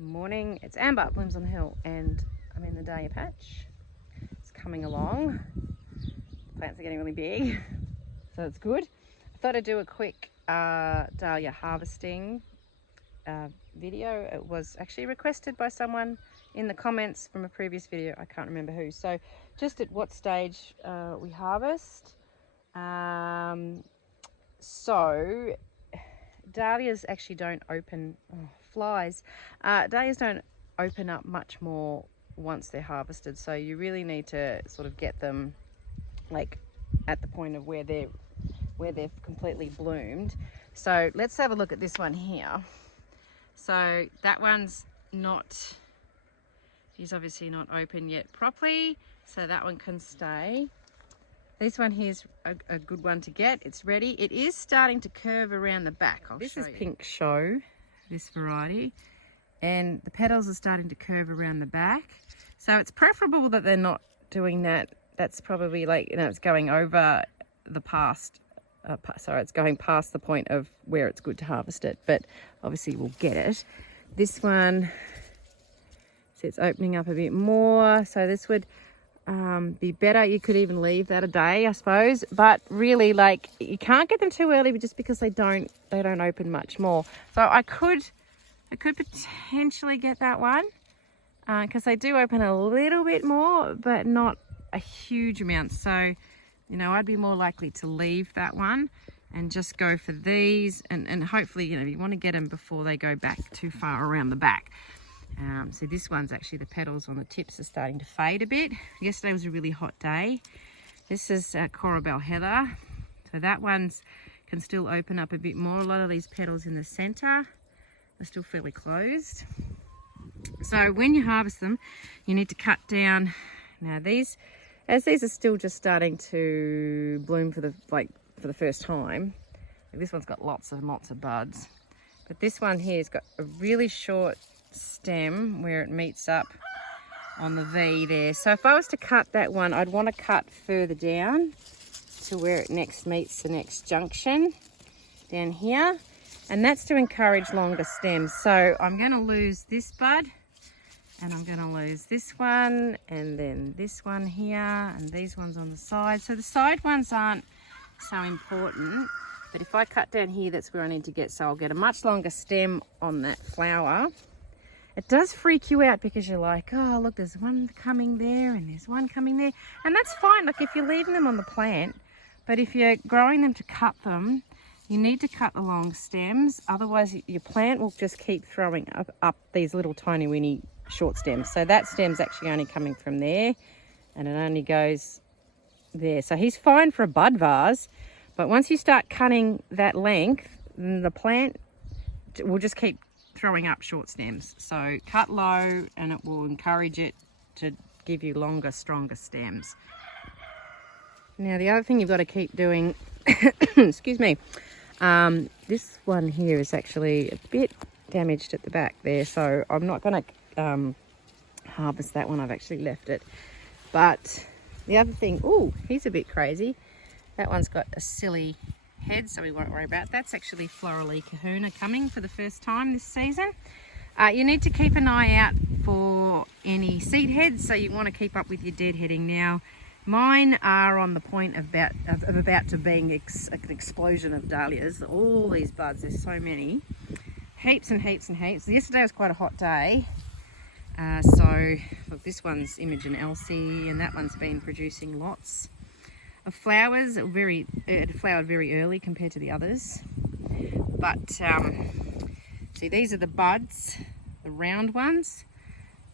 Morning, it's Amber, Blooms on the Hill, and I'm in the dahlia patch. It's coming along. Plants are getting really big, so it's good. I thought I'd do a quick dahlia harvesting video. It was actually requested by someone in the comments from a previous video. I can't remember who. So just at what stage we harvest. So dahlias actually don't open, flies. Dahlias don't open up much more once they're harvested, so you really need to sort of get them like at the point of where they've completely bloomed. So let's have a look at this one here. So that one's not, he's obviously not open yet properly, so that one can stay. This one here's a good one to get. It's ready. It is starting to curve around the back. This is Pink Show, this variety, and the petals are starting to curve around the back. So it's preferable that they're not doing that. That's probably like, it's going over the past, it's going past the point of where it's good to harvest it, but obviously we'll get it. This one, see, it's opening up a bit more. So this would be better. You could even leave that a day, I suppose, but really, like, you can't get them too early just because they don't open much more. So I could potentially get that one because they do open a little bit more, but not a huge amount. So I'd be more likely to leave that one and just go for these, and hopefully you want to get them before they go back too far around the back. So this one's actually, the petals on the tips are starting to fade a bit. Yesterday was a really hot day. This is Corabelle Heather. So that one's can still open up a bit more. A lot of these petals in the center are still fairly closed. So when you harvest them, you need to cut down. Now these are still just starting to bloom for the first time. This one's got lots and lots of buds. But this one here's got a really short stem where it meets up on the V there. So if I was to cut that one, I'd want to cut further down to where it next meets the next junction down here, and that's to encourage longer stems. So I'm going to lose this bud, and I'm going to lose this one, and then this one here, and these ones on the side. So the side ones aren't so important, but if I cut down here, that's where I need to get. So I'll get a much longer stem on that flower. It does freak you out because you're like, oh, look, there's one coming there and there's one coming there. And that's fine, like if you're leaving them on the plant. But if you're growing them to cut them, you need to cut the long stems. Otherwise, your plant will just keep throwing up these little tiny weeny short stems. So that stem's actually only coming from there, and it only goes there. So he's fine for a bud vase. But once you start cutting that length, then the plant will just keep throwing up short stems. So cut low, and it will encourage it to give you longer, stronger stems. Now the other thing you've got to keep doing, excuse me, this one here is actually a bit damaged at the back there, so I'm not going to harvest that one. I've actually left it. But the other thing, oh, he's a bit crazy. That one's got a silly head, so we won't worry about that. That's actually Florally Kahuna coming for the first time this season. You need to keep an eye out for any seed heads, so you want to keep up with your deadheading. Now mine are on the point of about to being an explosion of dahlias. All these buds, there's so many, heaps and heaps and heaps. Yesterday was quite a hot day, so look, this one's Imogen Elsie, and that one's been producing lots of flowers. It flowered very early compared to the others, but see, these are the buds, the round ones.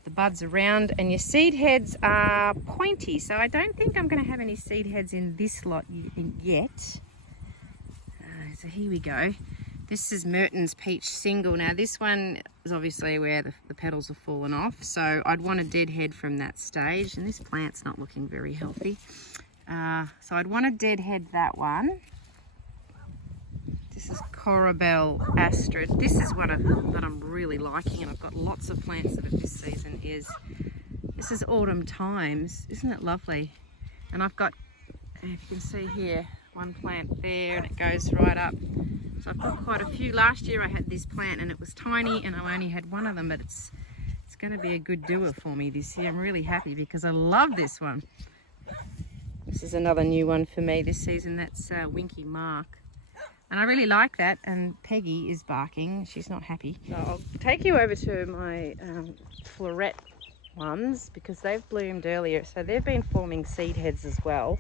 The buds are round, and your seed heads are pointy, so I don't think I'm going to have any seed heads in this lot yet. So here we go. This is Merton's Peach Single. Now this one is obviously where the petals have fallen off, so I'd want a dead head from that stage, and this plant's not looking very healthy. So I'd want to deadhead that one. This is Corabelle Astrid. This is one that I'm really liking, and I've got lots of plants that are this season. This is Autumn Times. Isn't it lovely? And I've got, if you can see here, one plant there, and it goes right up So I've got quite a few. Last year I had this plant and it was tiny and I only had one of them, but it's going to be a good doer for me this year. I'm really happy because I love this one. This is another new one for me this season. That's Winky Mark. And I really like that. And Peggy is barking. She's not happy. So I'll take you over to my floret ones because they've bloomed earlier. So they've been forming seed heads as well,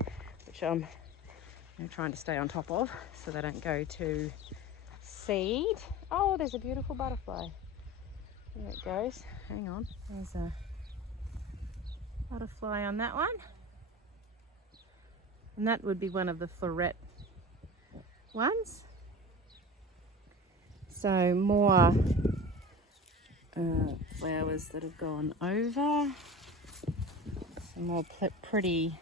which I'm trying to stay on top of so they don't go to seed. Oh, there's a beautiful butterfly. There it goes. Hang on. There's a butterfly on that one. And that would be one of the floret ones. So more flowers that have gone over. Some more pretty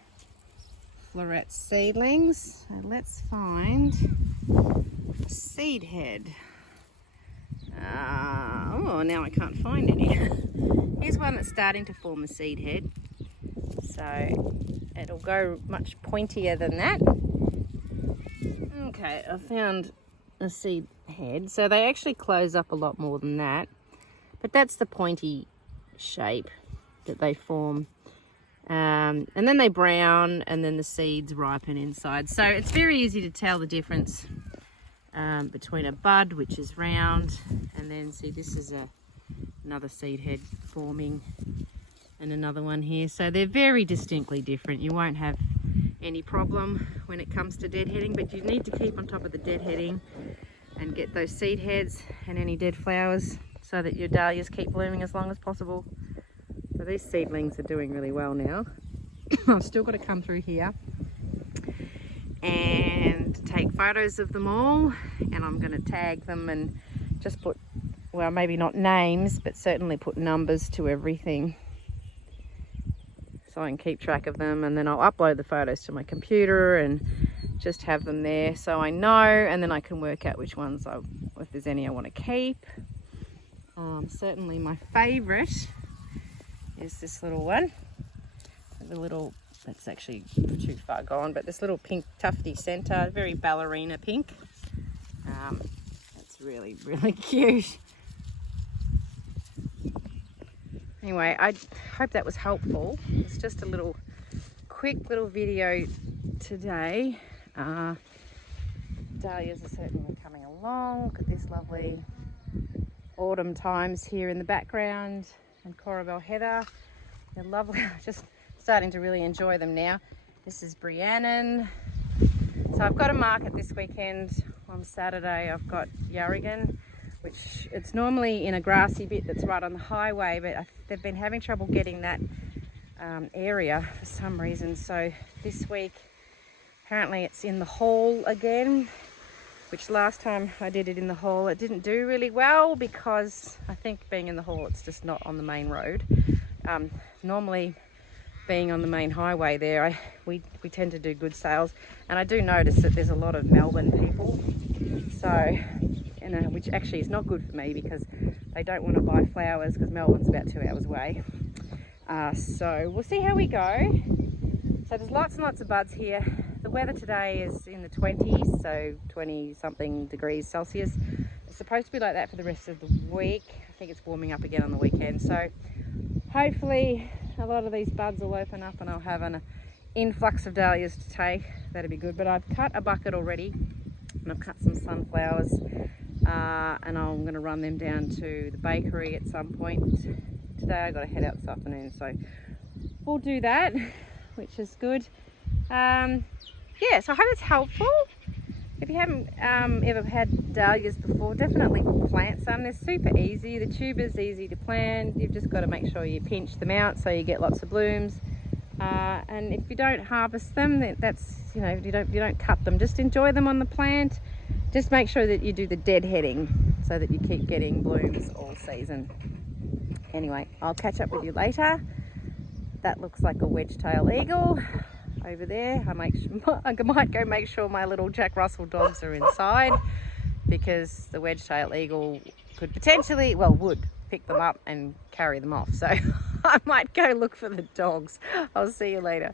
floret seedlings. So let's find a seed head. Oh, now I can't find any. Here's one that's starting to form a seed head. So it'll go much pointier than that. Okay, I found a seed head. So they actually close up a lot more than that. But that's the pointy shape that they form. And then they brown and then the seeds ripen inside. So it's very easy to tell the difference between a bud, which is round, and then see this is another seed head forming and another one here. So they're very distinctly different. You won't have any problem when it comes to deadheading, but you need to keep on top of the deadheading and get those seed heads and any dead flowers so that your dahlias keep blooming as long as possible. So these seedlings are doing really well now. I've still got to come through here and take photos of them all, and I'm going to tag them and just put, well, maybe not names, but certainly put numbers to everything so I can keep track of them, and then I'll upload the photos to my computer and just have them there so I know, and then I can work out which ones, if there's any I want to keep. Certainly my favourite is this little one. The little, that's actually too far gone, but this little pink tufty centre, very ballerina pink. It's really, really cute. Anyway, I hope that was helpful. It's just a little quick little video today. Dahlias are certainly coming along. Look at this lovely autumn times here in the background, and Corabelle heather. They're lovely. Just starting to really enjoy them now. This is Briannon. So I've got a market this weekend. On Saturday I've got Yarrigan, which it's normally in a grassy bit that's right on the highway, but they've been having trouble getting that area for some reason. So this week apparently it's in the hall again, which last time I did it in the hall it didn't do really well because I think being in the hall it's just not on the main road. Normally being on the main highway there, we tend to do good sales, and I do notice that there's a lot of Melbourne people, so which actually is not good for me because they don't want to buy flowers because Melbourne's about 2 hours away. So we'll see how we go. So there's lots and lots of buds here. The weather today is in the 20s, so 20 something degrees Celsius. It's supposed to be like that for the rest of the week. I think it's warming up again on the weekend, so hopefully a lot of these buds will open up and I'll have an influx of dahlias to take. That'd be good. But I've cut a bucket already, and I've cut some sunflowers, and I'm going to run them down to the bakery at some point today. I've got to head out this afternoon, so we'll do that, which is good. Yeah, so I hope it's helpful. If you haven't ever had dahlias before, definitely plant some. They're super easy. The tuber's easy to plant. You've just got to make sure you pinch them out so you get lots of blooms. And if you don't harvest them, that's, you know, you don't cut them. Just enjoy them on the plant. Just make sure that you do the deadheading so that you keep getting blooms all season. Anyway, I'll catch up with you later. That looks like a wedge-tailed eagle over there. I might go make sure my little Jack Russell dogs are inside, because the wedge-tailed eagle could potentially, well, would pick them up and carry them off. So I might go look for the dogs. I'll see you later.